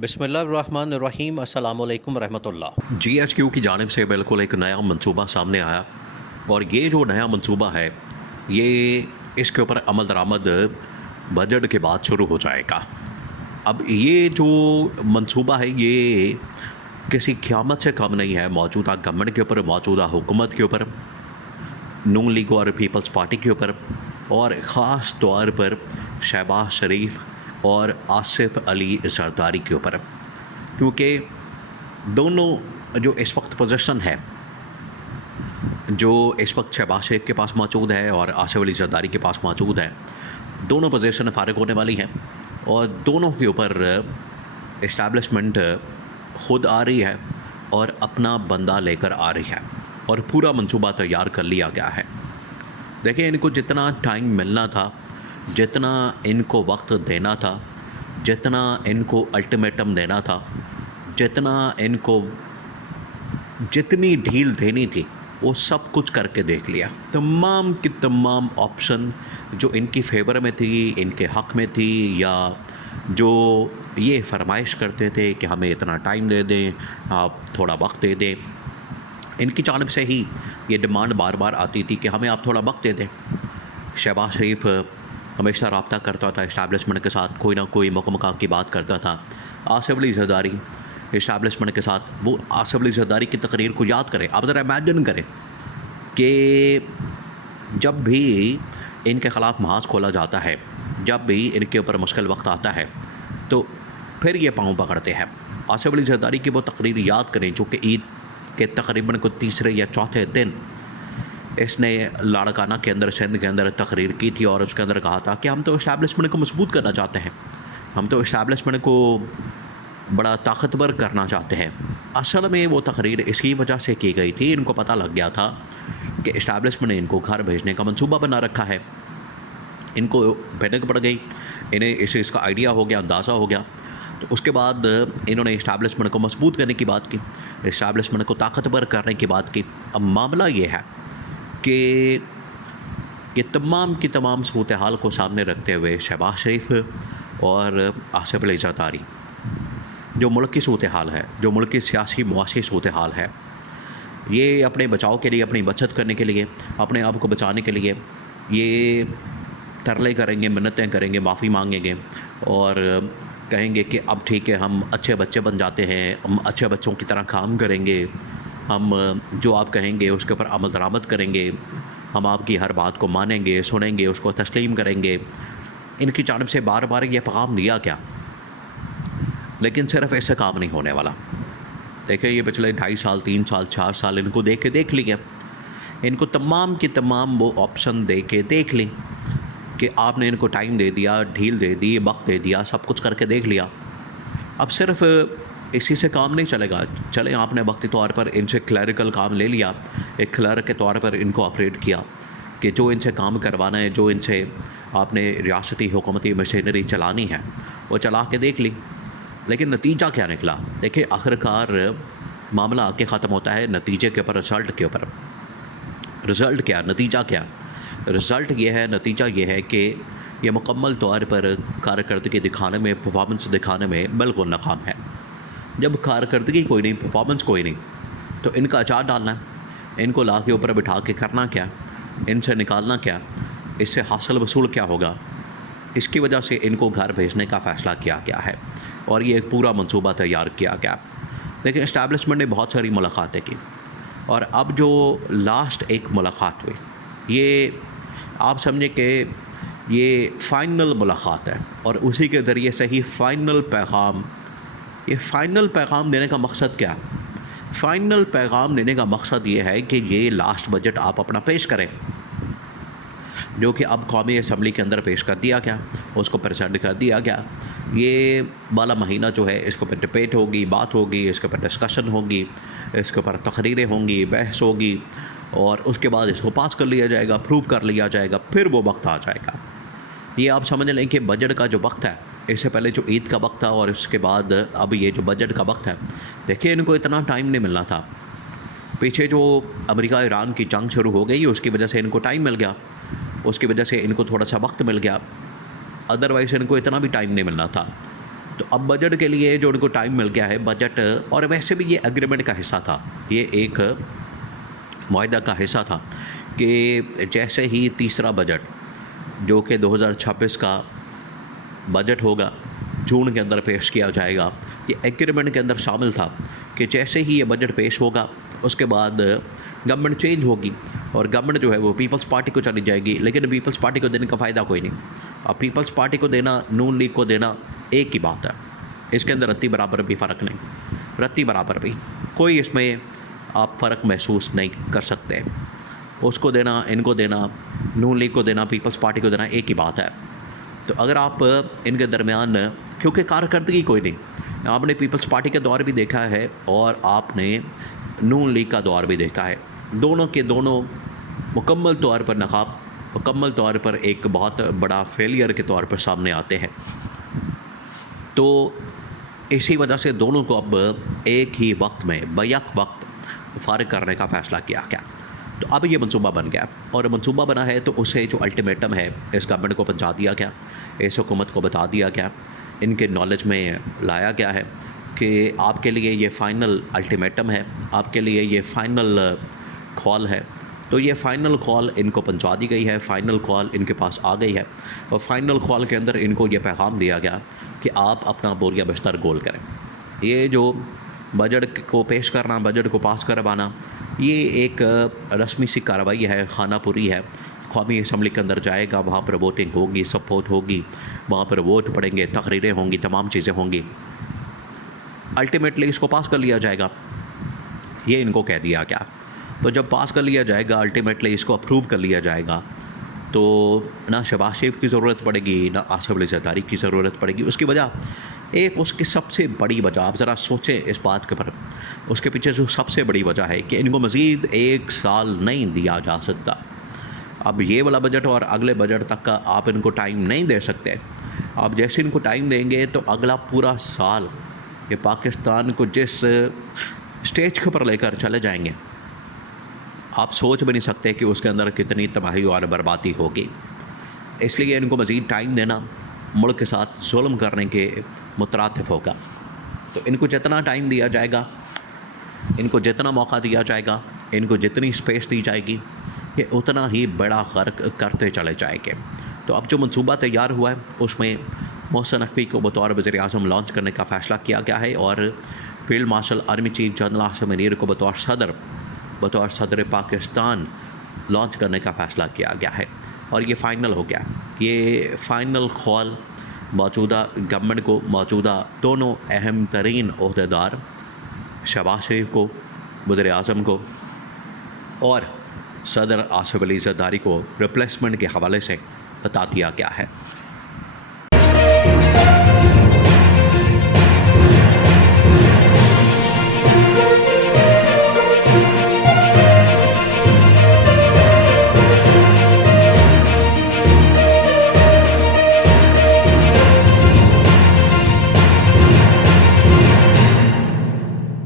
बिस्मिल्लाहिर्रहमानिर्रहीम अस्सलामु अलैकुम रहमतुल्लाह। जीएचक्यू की जानिब से बिल्कुल एक नया मंसूबा सामने आया और ये जो नया मंसूबा है ये इसके ऊपर अमल दरामद बजट के बाद शुरू हो जाएगा। अब ये जो मंसूबा है ये किसी क़यामत से कम नहीं है मौजूदा गवर्नमेंट के ऊपर, मौजूदा हुकूमत के ऊपर, नून लीग और पीपल्स पार्टी के ऊपर, और ख़ास तौर पर शहबाज शरीफ और आसिफ अली जरदारी के ऊपर, क्योंकि दोनों जो इस वक्त पोजीशन है, जो इस वक्त शहबाज शरीफ के पास मौजूद है और आसिफ अली जरदारी के पास मौजूद है, दोनों पोजीशन फ़ारिग होने वाली हैं और दोनों के ऊपर इस्टेब्लिशमेंट ख़ुद आ रही है और अपना बंदा लेकर आ रही है और पूरा मंसूबा तैयार कर लिया गया है। देखिए, इनको जितना टाइम मिलना था, जितना इनको वक्त देना था, जितना इनको अल्टीमेटम देना था, जितना इनको जितनी ढील देनी थी वो सब कुछ करके देख लिया। तमाम की तमाम ऑप्शन जो इनकी फेवर में थी, इनके हक़ में थी, या जो ये फरमाइश करते थे कि हमें इतना टाइम दे दें, आप थोड़ा वक्त दे दें, इनकी जानिब से ही ये डिमांड बार बार आती थी कि हमें आप थोड़ा वक्त दे दें। शहबाज शरीफ हमेशा रब्ता करता था इस्टेब्लिशमेंट के साथ, कोई ना कोई मौका की बात करता था। आसिफ अली जरदारी इस्टेब्लिशमेंट के साथ, वो आसिफ अली जरदारी की तकरीर को याद करें। आप ज़रा इमेजिन करें कि जब भी इनके ख़िलाफ़ महाज खोला जाता है, जब भी इनके ऊपर मुश्किल वक्त आता है, तो फिर ये पाँव पकड़ते हैं। आसिफ अली जरदारी की वो तकरीर याद करें जो कि ईद के तकरीबन को तीसरे या चौथे दिन इसने लाड़काना के अंदर, सिंध के अंदर तकरीर की थी और उसके अंदर कहा था कि हम तो इस्टेब्लिशमेंट को मजबूत करना चाहते हैं, हम तो इस्टेब्लिशमेंट को बड़ा ताकतवर करना चाहते हैं। असल में वो तकरीर इसकी वजह से की गई थी, इनको पता लग गया था कि इस्टेब्लिशमेंट ने इनको घर भेजने का मंसूबा बना रखा है। इनको भनक पड़ गई, इन्हें इसका आइडिया हो गया, अंदाज़ा हो गया। तो उसके बाद इन्होंने इस्टेब्लिशमेंट को मजबूत करने की बात की, इस्टेब्लिशमेंट को ताकतवर करने की बात की। अब मामला ये है कि ये तमाम की तमाम सूरत हाल को सामने रखते हुए शहबाज शरीफ और आसिफ अली जरदारी, जो मुल्क की सूरत हाल है, जो मुल्क की सियासी मुआशी सूरत हाल है, ये अपने बचाव के लिए, अपनी बचत करने के लिए, अपने आप को बचाने के लिए ये तरले करेंगे, मिन्नतें करेंगे, माफ़ी मांगेंगे और कहेंगे कि अब ठीक है, हम अच्छे बच्चे बन जाते हैं, हम अच्छे बच्चों की तरह काम करेंगे, हम जो आप कहेंगे उसके ऊपर अमल दरामद करेंगे, हम आपकी हर बात को मानेंगे, सुनेंगे, उसको तस्लीम करेंगे। इनकी जानिब से बार बार ये पैगाम दिया गया, लेकिन सिर्फ ऐसे काम नहीं होने वाला। देखिए, ये पिछले 2.5 साल, 3 साल, 4 साल इनको देख लिया, इनको तमाम की तमाम वो ऑप्शन दे के देख ली कि आपने इनको टाइम दे दिया, ढील दे दी, वक्त दे दिया, सब कुछ करके देख लिया। अब सिर्फ इसी से काम नहीं चलेगा। चले, आपने वक्ती तौर पर इनसे क्लरिकल काम ले लिया, एक क्लर्क के तौर पर इनको ऑपरेट किया कि जो इनसे काम करवाना है, जो इनसे आपने रियासती हुकूमती मशीनरी चलानी है, वो चला के देख ली। लेकिन नतीजा क्या निकला? देखिए, आखिरकार मामला आके ख़त्म होता है नतीजे के ऊपर, रिज़ल्ट के ऊपर। रिज़ल्ट क्या, नतीजा क्या? रिज़ल्ट ये है, नतीजा ये है कि ये मुकम्मल तौर पर कारकर्दगी दिखाने में, परफॉर्मेंस दिखाने में बिल्कुल नाकाम है। जब कारकर्दगी कोई नहीं, परफॉर्मेंस कोई नहीं, तो इनका अचार डालना है, इनको ला के ऊपर बिठा के करना क्या, इनसे निकालना क्या, इससे हासिल वसूल क्या होगा, इसकी वजह से इनको घर भेजने का फ़ैसला किया गया है और ये एक पूरा मंसूबा तैयार किया गया। देखिए, इस्टेब्लिशमेंट ने बहुत सारी मुलाकातें की और अब जो लास्ट एक मुलाकात हुई, ये आप समझे कि ये फ़ाइनल मुलाकात है और उसी के ज़रिए से ही फ़ाइनल पैगाम, ये फ़ाइनल पैगाम देने का मकसद क्या है? फ़ाइनल पैगाम देने का मकसद ये है कि ये लास्ट बजट आप अपना पेश करें, जो कि अब कौमी असम्बली के अंदर पेश कर दिया गया, उसको प्रेजेंट कर दिया गया। ये वाला महीना जो है, इसके ऊपर डिबेट होगी, बात होगी, इसके ऊपर डिस्कशन होगी, इसके ऊपर तकरीरें होंगी, बहस होगी और उसके बाद इसको पास कर लिया जाएगा, अप्रूव कर लिया जाएगा, फिर वो वक्त आ जाएगा। ये आप समझ लें कि बजट का जो वक्त है, इससे पहले जो ईद का वक्त था और उसके बाद अब ये जो बजट का वक्त है, देखिए, इनको इतना टाइम नहीं मिलना था। पीछे जो अमेरिका ईरान की जंग शुरू हो गई, उसकी वजह से इनको टाइम मिल गया, उसकी वजह से इनको थोड़ा सा वक्त मिल गया, अदरवाइज़ इनको इतना भी टाइम नहीं मिलना था। तो अब बजट के लिए जो उनको टाइम मिल गया है, बजट और वैसे भी ये एग्रीमेंट का हिस्सा था, ये एक मुआहदा का हिस्सा था कि जैसे ही तीसरा बजट जो कि 2026 का बजट होगा, जून के अंदर पेश किया जाएगा, ये एग्रीमेंट के अंदर शामिल था कि जैसे ही ये बजट पेश होगा उसके बाद गवर्नमेंट चेंज होगी और गवर्नमेंट जो है वो पीपल्स पार्टी को चली जाएगी। लेकिन पीपल्स पार्टी को देने का फ़ायदा कोई नहीं। अब पीपल्स पार्टी को देना, नून लीग को देना एक ही बात है, इसके अंदर रत्ती बराबर भी फ़र्क नहीं, रत्ती बराबर भी कोई इसमें आप फ़र्क महसूस नहीं कर सकते। उसको देना, इनको देना, नून लीग को देना, पीपल्स पार्टी को देना, एक ही बात है। तो अगर आप इनके दरमियान, क्योंकि कारकर्दगी कोई नहीं, आपने पीपल्स पार्टी का दौर भी देखा है और आपने नून लीग का दौर भी देखा है, दोनों के दोनों मुकम्मल तौर पर नाकाम, मुकम्मल तौर पर एक बहुत बड़ा फेलियर के तौर पर सामने आते हैं। तो इसी वजह से दोनों को अब एक ही वक्त में बैक वक्त फ़ारिग करने का फ़ैसला किया गया। तो अब ये मंसूबा बन गया और मंसूबा बना है तो उसे जो अल्टीमेटम है इस गवर्नमेंट को पहुंचा दिया गया, इस हुकूमत को बता दिया गया, इनके नॉलेज में लाया गया है कि आपके लिए ये फ़ाइनल अल्टीमेटम है, आपके लिए ये फ़ाइनल कॉल है। तो ये फ़ाइनल कॉल इनको पहुंचा दी गई है, फ़ाइनल कॉल इनके पास आ गई है और फ़ाइनल कॉल के अंदर इनको ये पैगाम दिया गया कि आप अपना बोरिया बिस्तर गोल करें। ये जो बजट को पेश करना, बजट को पास करवाना, ये एक रस्मी सी कार्रवाई है, खानापुरी है। कौमी असम्बली के अंदर जाएगा, वहाँ पर वोटिंग होगी, सपोर्ट होगी, वहाँ पर वोट पड़ेंगे, तकरीरें होंगी, तमाम चीज़ें होंगी, अल्टीमेटली इसको पास कर लिया जाएगा, ये इनको कह दिया गया। तो जब पास कर लिया जाएगा, अल्टीमेटली इसको अप्रूव कर लिया जाएगा, तो ना शहबाज शरीफ की ज़रूरत पड़ेगी, ना आसिफ अली ज़रदारी की ज़रूरत पड़ेगी। उसकी वजह, एक उसकी सबसे बड़ी वजह, आप ज़रा सोचें इस बात के ऊपर, उसके पीछे जो सबसे बड़ी वजह है कि इनको मज़ीद 1 साल नहीं दिया जा सकता। अब ये वाला बजट और अगले बजट तक का आप इनको टाइम नहीं दे सकते। आप जैसे इनको टाइम देंगे तो अगला पूरा साल ये पाकिस्तान को जिस स्टेज के ऊपर लेकर चले जाएंगे, आप सोच भी नहीं सकते कि उसके अंदर कितनी तबाही और बर्बादी होगी। इसलिए इनको मज़ीद टाइम देना मुल्क के साथ जुल्म करने के मुतरातिफ होगा। तो इनको जितना टाइम दिया जाएगा, इनको जितना मौका दिया जाएगा, इनको जितनी स्पेस दी जाएगी, ये उतना ही बड़ा फ़र्क करते चले जाएंगे। तो अब जो मंसूबा तैयार हुआ है उसमें मोहसिन नकवी को बतौर वज़ीर-ए-आज़म लॉन्च करने का फ़ैसला किया गया है और field marshal army chief general Asim Munir को बतौर सदर पाकिस्तान लॉन्च करने का फ़ैसला किया गया है और ये फ़ाइनल हो गया। ये फ़ाइनल कॉल मौजूदा गवर्नमेंट को, मौजूदा दोनों अहम तरीन ओहदेदार शहबाज शरीफ को, वज़ीर-ए-आज़म को और सदर आसिफ अली ज़रदारी को रिप्लेसमेंट के हवाले से बता दिया गया है।